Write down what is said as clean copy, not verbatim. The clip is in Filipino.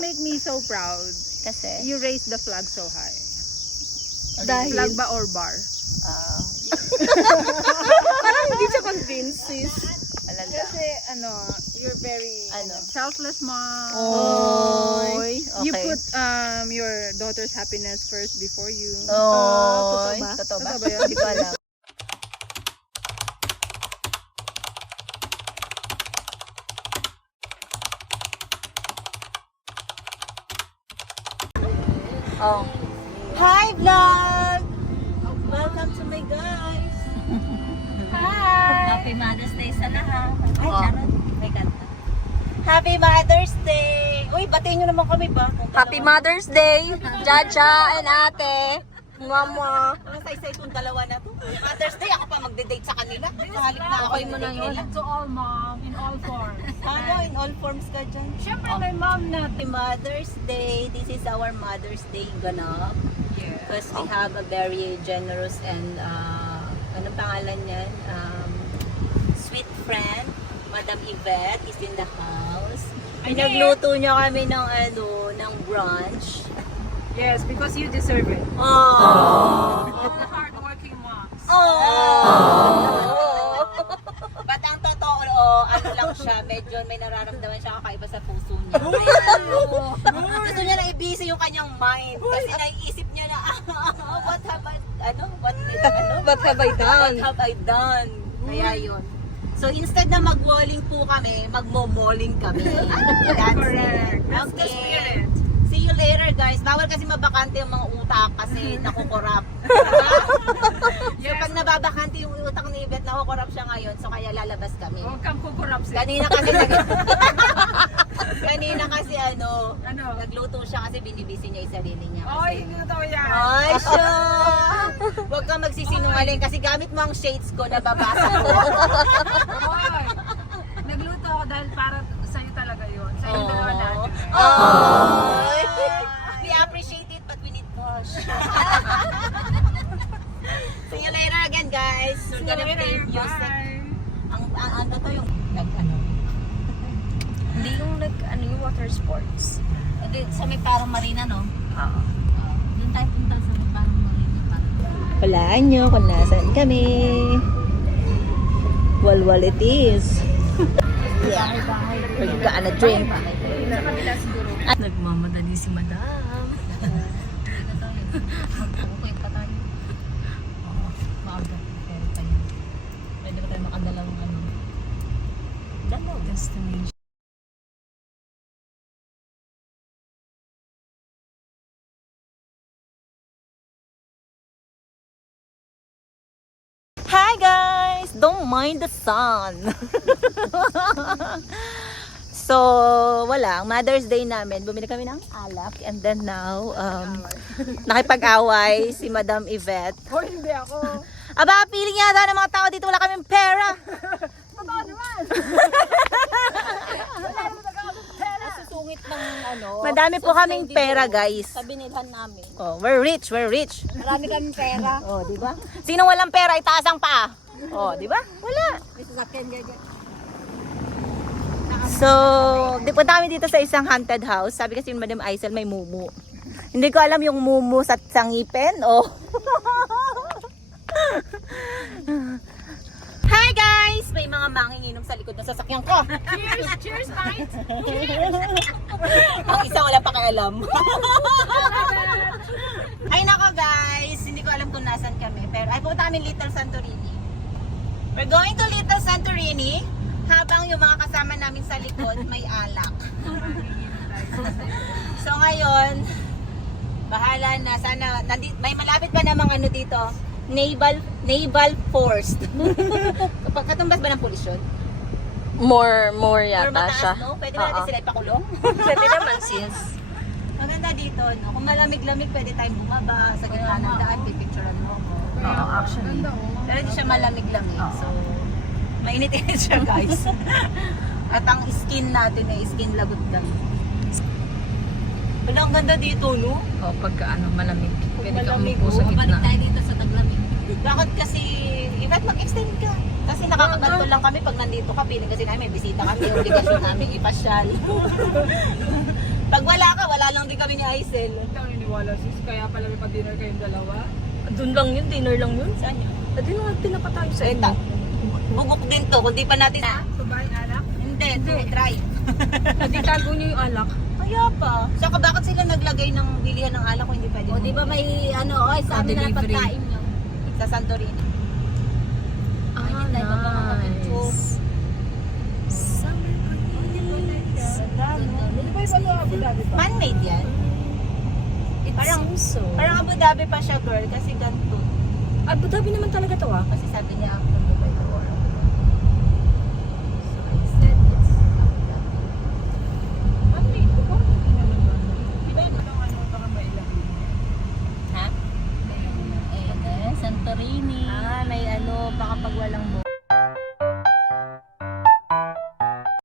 make me so proud. Kasi, You raised the flag so high. dahil, Flag ba or bar? parang hindi siya convinced, sis. Alaga. Kasi you're very selfless mom. Oy, okay. You put your daughter's happiness first before you. Oy, ba? totoo ba? Totoo ba yun? Hindi ko alam. Oh. Hi, vlog! Welcome to my guys! Hi! Happy Mother's Day sa lahat. Ay, Oh. charot. May kanta. Happy Mother's Day! Uy, batiin nyo naman kami ba? Happy Mother's Day, Jaja and ate. Mama. Ang say-say kong dalawa na to. Mother's Day, ako pa magde-date sa kanila. Mahalip na ako Okay mo na yun. To all mom, in all forms. Ano, in all forms ka dyan. Siyempre, may mom na. Happy Mother's Day. This is our Mother's Day ganap. Because we have a very generous and, anong pangalan yan? Sweet friend, Madam Yvette is in the house. Pinagluto niya kami ng, ng brunch. Yes, because you deserve it. Oh! All the hardworking moms. Oh! But ang totoo, lang siya, medyo may nararamdaman siya kakaiba sa puso niya. Gusto niya na i-busy yung kanyang mind kasi naiisip niya na, what have I done? What have I done? What have I done? Kaya yun. So instead na mag-walling po kami, magmo-malling kami. That's it. That's the spirit. See you later, guys. Bawal kasi mabakante yung mga utak kasi nakukorap. So pag nababakante yung utak ni Yvette, nakukorap siya ngayon. So kaya lalabas kami. Huwag kang kukurap siya. Kanina kasi nagluto siya kasi binibisi niya yung sarili niya. Oy, hindi totoo yan. Ay, siya! Huwag kang magsisinungaling kasi gamit mo ang shades ko, nababasa ko. Oy, nagluto ako dahil para sa'yo talaga yun. Sa'yo dalawa natin. Ay! We appreciate it but we need cash. See you later again, guys. We're gonna play music. Ano to yung Hindi yung yung water sports. Sa may parang marina, no? Oo. Doon tayo punta sa may parang marina. Walaan nyo kung nasan kami. Walwal it is. Yeah. We're gonna drink. At nagmamadali si madam. Mag-uukay pa tayo. Maaga. Pero tayo. Pwede ba tayo makadalawang destination? Hi guys! Don't mind the sun. So, wala. Mother's Day namin. Bumili kami ng alak. And then now, nakipag-away si Madam Yvette. Hoy, hindi ako. Aba, feeling yata ng mga tao dito wala kaming pera. Totoo naman. Susungit ng Madami po kaming pera, guys. sa binilhan namin. Oh, we're rich, we're rich. Marami kaming pera. Oh, di ba? Sinong walang pera, itaas ang paa. Oh, di ba? Wala. May sasakyan ganyan. So, di punta kami dito sa isang haunted house. Sabi kasi yung Madam Aisel may mumu. Hindi ko alam yung mumu sa ngipin. Oh. Hi guys! May mga manginginom sa likod ng sasakyan ko. Cheers! Cheers, mate! Ang isa wala pa kayalam. Ay nako guys, hindi ko alam kung nasan kami. Pero ay pupunta kami Little Santorini. We're going to Little Santorini habang yung mga kasama namin sa likod may alak. So ngayon, bahala na. Sana, may malapit pa namang dito. Naval Force. Katumbas ba ng pulis yun? More Or yata mataas, siya. no? Pwede ba natin sila ipakulong? Pwede naman sis. Maganda dito, no? Kung malamig-lamig, pwede tayong bumaba sa gitna ng daan, pipicturean mo ko. Oo, actually. Pero hindi siya malamig-lamig. So, mainit-init siya, guys. At ang skin natin ay skin lagot lang. Wala, ang ganda dito, no? O, pagka malamig. Pwede ka Malamig, umupo sa oh. gitna. Balik dito sa taglamig. Bakit kasi, Yvette, mag-extend ka. Kasi nakakaganto lang kami pag nandito ka. Piling kasi namin may bisita kami. Obligasyon namin ipasyal. Pag wala ka, wala lang din kami ni Aisel. Hindi ako niniwala sis, kaya pala may pa-dinner kayong dalawa. Doon lang yun, dinner lang yun. Saan yun? Dati nung pinapa tayo sa Eh, inyo. bugok din to, kundi pa natin... So ba yung anak? Hindi, to try. Hindi tago niyo yung alak. Kaya pa. Saka bakit sila naglagay ng bilihan ng alak kung hindi pwede? O, di ba may ano, oy, sa amin na lang Delivery. pagkain nyo. Sa Santorini. Ah, Hindi tayo magpapakapicture. Summer Hindi ba yung ano Abu Dhabi pa? Man-made yan. It Parang- seems so. Parang Abu Dhabi pa siya, girl, kasi ganito. Abu Dhabi naman talaga to ah. Kasi sabi niya, after Dubai to or Abu Dhabi. So I said, it's Abu Dhabi. Ano ito? Bakit hindi naman ba? Di ba yung ano baka mailagay? Ha? Santorini. Ah, may ano, baka pag walang